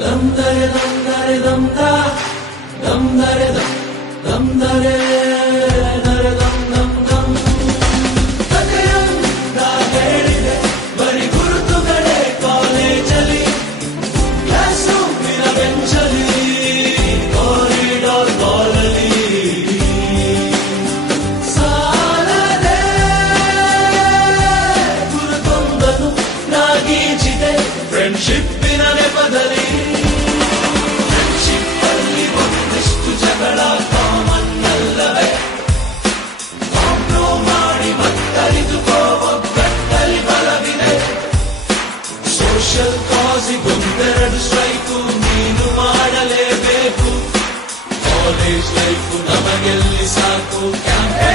dam dare dam da dam dare dam dare dare dam dam dam ಕಥೆಯೊಂದ ಹೇಳಿದೆ ಬರಿ ಗುರುತುಗಳೇ ಕಾಲೇಜಲ್ಲಿ ಕ್ಲಾಸ್ರೂಮಿನ ಬೆಂಚಲ್ಲಿ corridor ಕಾಲಲ್ಲಿ ಸಾಲದೆ ಗುರುತೊಂದನು ನಾಗೀಚಿದೆ ಫ್ರೆಂಡ್ಶಿಪ್ಪಿನ ನೆಪದಲ್ಲಿ ಫ್ರೆಂಡ್ಶಿಪ್ ಅಲ್ಲಿ ಒಂದಿಷ್ಟು ಜಗಳ ಕಾಮನ್ ಅಲ್ಲವೇ ಕಾಂಪ್ರೋ ಮಾಡಿ ಮತ್ತರಿದುಕೋ ಒಗ್ಗಟ್ಟಲ್ಲಿ ಬಲವಿದೆ ಸೋಷಿಯಲ್ ಕಾಸಿಗೊಂದೆರಡು ಸ್ಟ್ರೈಕು ನೀನು ಮಾಡಲೇಬೇಕು ಕಾಲೇಜ್ ಲೈಫು ನಮಗೆಲ್ಲಿ ಸಾಕು ಕ್ಯಾಂಪಸ್